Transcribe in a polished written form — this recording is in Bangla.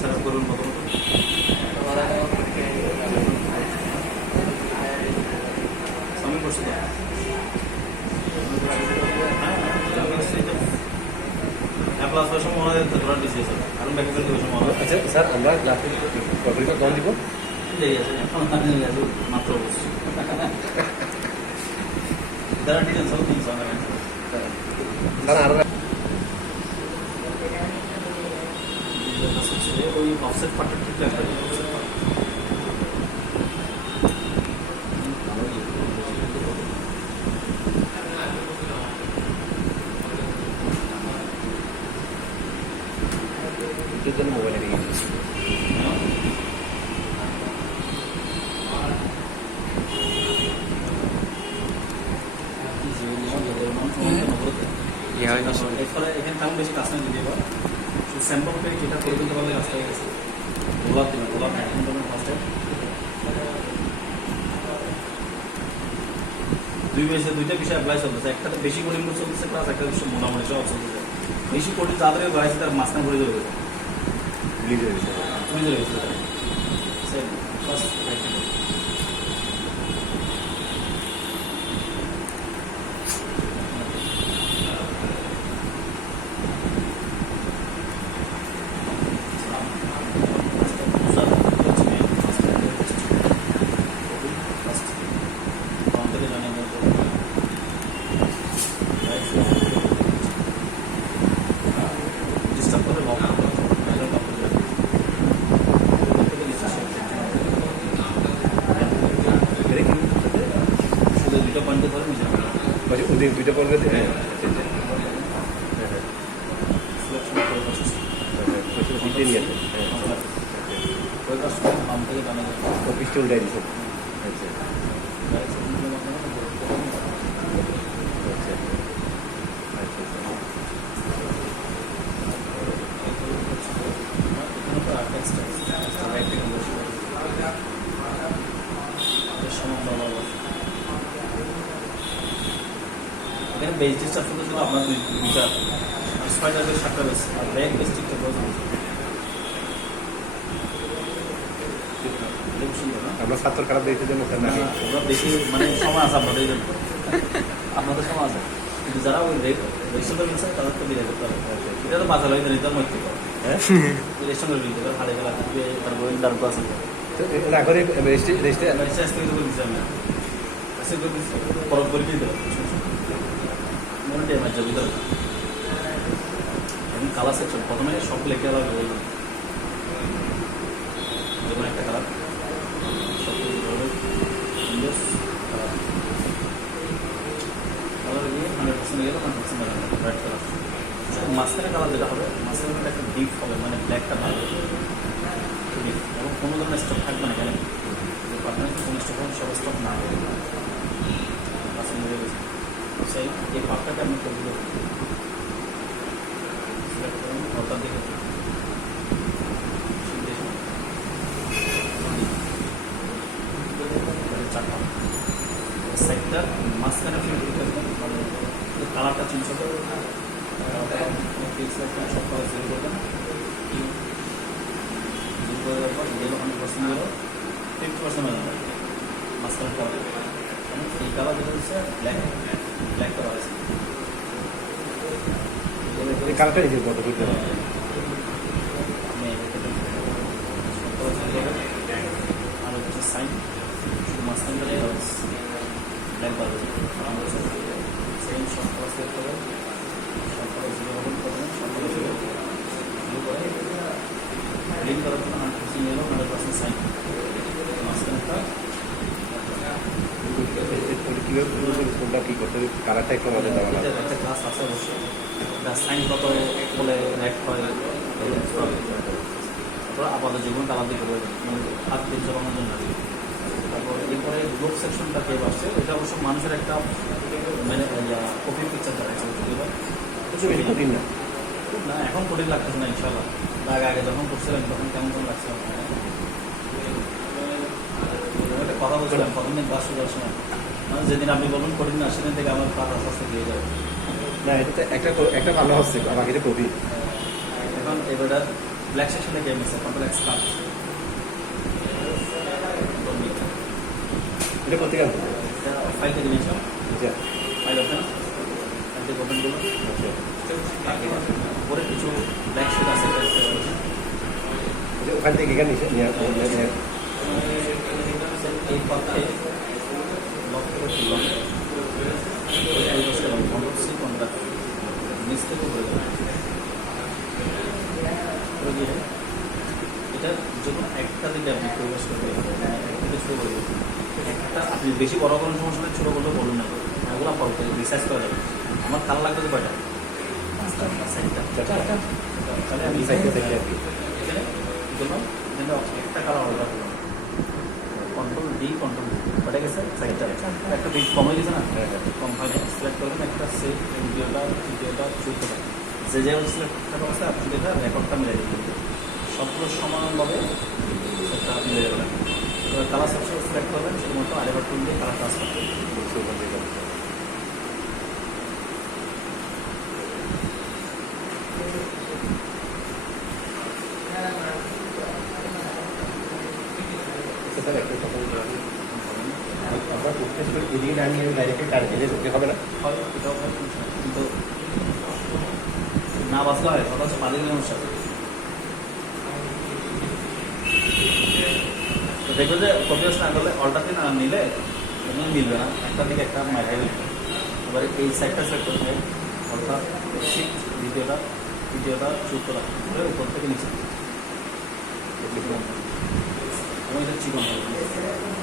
সেট আপ করবেন প্রথমত। সামনে করছি তো প্লাস পয়সা মনে হয় ধরা দিচ্ছে স্যার, কারণ ব্যাক করে দেবে সময়। আচ্ছা স্যার, আমরা গ্লাসে কতটা দম দিব? ঠিক আছে, এখন মাত্র বসছি যারা ডিটেলস হবে তিনশো স্যার আরো ওই অফসেট পার্টটা ঠিক রাখতে হবে। মোবাইলে দিয়ে এরপরে এখানে তেমন বেশি কাজ নেই, যদি এবার স্যাম্পল পেয়ে যেটা করে দিতে পারলে কাজটা হয়ে গেছে। গোলাপ দিন, গোলাপ এখন ধরুন ফার্স্টে দুইটা বিষয় অ্যাপ্লাই চলতেছে, একটাতে বেশি কোডিং চলতেছে প্লাস একটা বিষয় মোটামুটি সব চলতেছে। বেশি কোডিং তাড়াতাড়ি বাড়াইছে, তার মাঝখানে ঘুরে ধরে গেছে, রিলিজ হয়ে গেছে। ঘুরে ধরে গেছে ফার্স্ট। ওদের দুইটা পর্বে পিস্টল ডায়েরি সব। আচ্ছা এখানে বেস ডিস্টার শুধু ছিল আপনার দুইটা ছয়টা বেশ 7টা বেস আর ব্যাক বেস ঠিকঠাক রয়েছে। আমরা ছাত্র খারাপ দেখতে জন্য স্যার নাকি আমরা বেশি মানে সময় আছে আপনাদের জন্য, আপনাদের সময় আছে, কিন্তু যারা ওই রেস্টুরেন্ট নিচ্ছে তাদের তো বিয়ে করতে হবে। এটা তো বাজার হয়ে নিতে মধ্যে হ্যাঁ রেস্টুরেন্ট বিল করে হাড়ে গেলা তারপরে দারুণ আছে পরব করে দিতে হবে ভিতরে। এখন কালার সেকশন প্রথমে সব লেখে আলাদা বললাম, যেমন একটা কালার সব কালার গিয়ে 100% গেল, 100% রাইট কালার। মাঝখানে কালার যেটা হবে, মাঝখানে একটা ডিপ হবে, মানে ব্ল্যাকটা ভালো ডিপ, এবং কোনো ধরনের স্টক থাকবে না। এখানে পার্টনার কোনো স্টক হবে, সব স্টক না হবে সেই এই পার্টটাকে আপনি করে দিলে সিলেক্ট করুন অর্থাৎ দিকে চারটা সাইডটা মাঝখানে ফিল করতে হবে, মানে কালারটা চেঞ্জ হবে, সব কালার চেঞ্জ করবেন। করে দেওয়ার পর গেলো 100% গেল, 50% হয়ে যাবে মাঝখানে কালার। এই কালার যেটা হচ্ছে ব্ল্যাক, ব্ল্যাক কালার আছে কালারটা এই যে কত করতে হবে আর হচ্ছে সাইন শুধু মাঝখানটা ব্ল্যাক কালার সেম সব কালার সিলেক্ট করবেন, সব কালার জিরো হবেন, প্রথমে সব কালার জিরো করে গ্রিন কালার জন্য 100% গেল, 100% সাইন মাঝখানটা কোনটা কি করতে হবে, কালারটা একটু আমাদের দেওয়া লাগবে। একটা ক্লাস আছে অবশ্যই, সাইন কত বলে রেক্ট হয়, তারপর আপাতত যেগুলো কালার দিয়ে করবে মানে হাত দিয়ে চালানোর জন্য। তারপর এরপরে গ্রুপ সেকশনটা কে আসছে, এটা অবশ্য মানুষের একটা মানে কপি পিকচার দেখাচ্ছে, কিছু বেশি কঠিন না, খুব না এখন কঠিন লাগতেছে না ইনশাল্লাহ। আগে আগে যখন করছিলাম তখন কেমন কেমন লাগছে, একটা কথা বলছিলাম প্রথম দিন ক্লাস শুরু আসছিলাম, মানে যেদিন আপনি বলুন কঠিন না সেদিন থেকে আমার ক্লাস আস্তে আস্তে দিয়ে যাবে। না এটা একটা ভালো হচ্ছে, বাকিটা কপি। এখন এবার ব্ল্যাক সেকশনে গেম আছে কন্ট্রোল এক্স কাট এটা কোথেকে আনতে ফাইল থেকে নিয়েছিলাম আচ্ছা ফাইল ওপেন ফাইল থেকে ওপেন করলাম আচ্ছা পরে কিছু ব্ল্যাক শেড আছে ওখান থেকে এখানে নিয়ে এই পথে লক করে তুললাম কন্ট্রোল-সি কন্ট্রাক্ট নিচ থেকে করে দেবেন এটা যে কোনো একটা দিকে আপনি প্রবেশ করবেন একটা শুরু করবেন একটা আপনি বেশি বড় কোনো সমস্যা নেই ছোটো বলতে বলুন না ওগুলো পড়তে রিসার্চ করা যাবে আমার কাল লাগবে তো কয়টা সাইডটা তাহলে আমি সাইডে দেখি আর কি এখানে দিলাম এখানে একটা কালার অর্ডার করলাম কন্ট্রোল ডি কন্ট্রোল কটা গেছে সাইডটা একটা বিট কমে গেছে না কম হয় সিলেক্ট করবেন একটা সেভ ভিডিওটা চুলতে যে জায়গায় সিলেক্ট থাকা অবস্থায় আপনি যেটা রেকর্ডটা মিলে দিবেন সবগুলো সমানভাবে সেটা মিলে যাবে এবার কালার সেকশন সিলেক্ট করবেন শুধুমাত্র আরেকবার টুল দিয়ে কালার ট্রান্সফার করবেন স্যার একটা কথা আমরা উদ্দেশ্য করে এদিকে না নিয়ে ডাইরেক্টলি টার্গেটে ঢুকতে হবে না হয় এটাও হয় কিন্তু না বাঁচলে হয় কথা হচ্ছে পালিয়ে সমস্যা তো দেখবে যে কপিয়াস না করলে অল্টাতে না নিলে এমনি মিলবে না একটা দিকে একটা মাইটাই মিলবে এবারে এই সাইডটা সেট করতে হবে অর্থাৎ ভিডিওটা চুপ করা উপর থেকে নিচে এবং এটা চিকন হবে